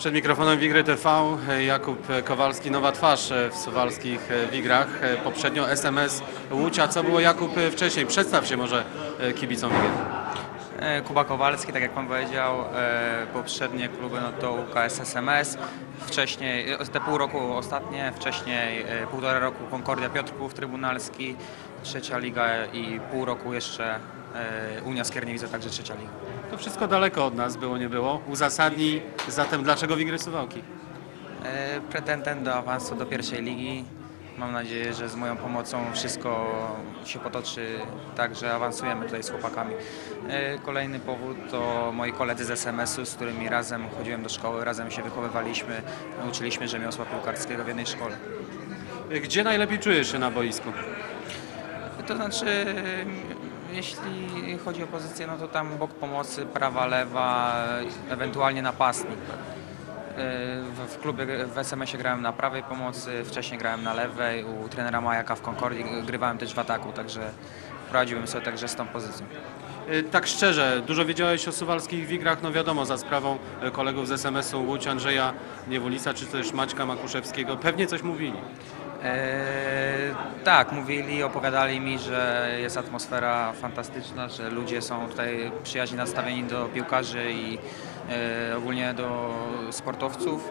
Przed mikrofonem Wigry TV Jakub Kowalski, nowa twarz w suwalskich Wigrach. Poprzednio SMS Łódź, a co było Jakub wcześniej? Przedstaw się może kibicom Wigry. E, Kuba Kowalski, tak jak Pan powiedział, e, poprzednie kluby no to UKS SMS, wcześniej, e, te pół roku ostatnie, wcześniej e, półtora roku Concordia Piotrków Trybunalski, trzecia liga i pół roku jeszcze e, Unia Skierniewice, także trzecia liga. To wszystko daleko od nas było, nie było. Uzasadnij zatem dlaczego Wigry Suwałki. E, Pretendent do awansu do pierwszej ligi. Mam nadzieję, że z moją pomocą wszystko się potoczy tak, że awansujemy tutaj z chłopakami. E, Kolejny powód to moi koledzy z SMS-u, z którymi razem chodziłem do szkoły, razem się wychowywaliśmy, uczyliśmy rzemiosła piłkarskiego w jednej szkole. Gdzie najlepiej czujesz się na boisku? To znaczy, jeśli chodzi o pozycję, no to tam bok pomocy, prawa, lewa, ewentualnie napastnik. W, w klubie w SMS-ie grałem na prawej pomocy, wcześniej grałem na lewej, u trenera Majaka w Concordii grywałem też w ataku, także poradziłem sobie także z tą pozycją. Tak szczerze, dużo wiedziałeś o suwalskich Wigrach, no wiadomo, za sprawą kolegów z SMS-u Łódź, Andrzeja Niewolisa czy też Maćka Makuszewskiego. Pewnie coś mówili. Eee, tak, mówili, opowiadali mi, że jest atmosfera fantastyczna, że ludzie są tutaj przyjaźnie nastawieni do piłkarzy i e, ogólnie do sportowców.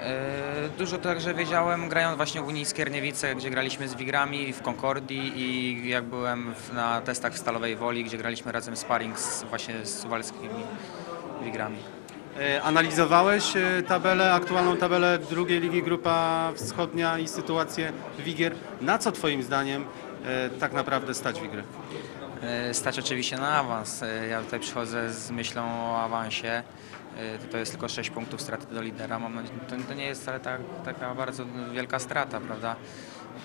E, dużo także wiedziałem, grając właśnie w Unii Skierniewice, gdzie graliśmy z Wigrami, w Concordii i jak byłem w, na testach w Stalowej Woli, gdzie graliśmy razem sparring z, właśnie z suwalskimi Wigrami. E, Analizowałeś e, tabelę, aktualną tabelę drugiej ligi Grupa Wschodnia i sytuację Wigier. Na co Twoim zdaniem e, tak naprawdę stać Wigry? Stać oczywiście na awans. Ja tutaj przychodzę z myślą o awansie. To jest tylko 6 punktów straty do lidera. To, nie jest wcale tak, taka bardzo wielka strata, prawda?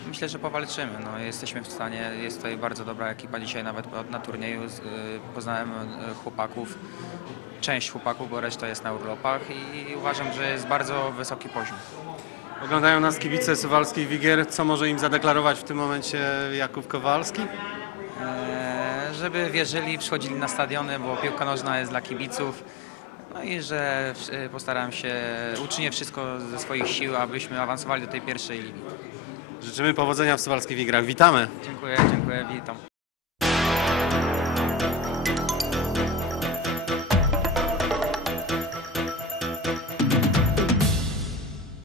Myślę, że powalczymy. No, jesteśmy w stanie, jest tutaj bardzo dobra ekipa. Dzisiaj nawet na turnieju poznałem chłopaków, część chłopaków, bo reszta jest na urlopach i uważam, że jest bardzo wysoki poziom. Oglądają nas kibice suwalskich Wigier. Co może im zadeklarować w tym momencie Jakub Kowalski? E, żeby wierzyli, przychodzili na stadiony, bo piłka nożna jest dla kibiców. No i że e, postaram się, uczynię wszystko ze swoich sił, abyśmy awansowali do tej pierwszej ligi. Życzymy powodzenia w suwalskich Wigrach. Witamy! Dziękuję, dziękuję, witam.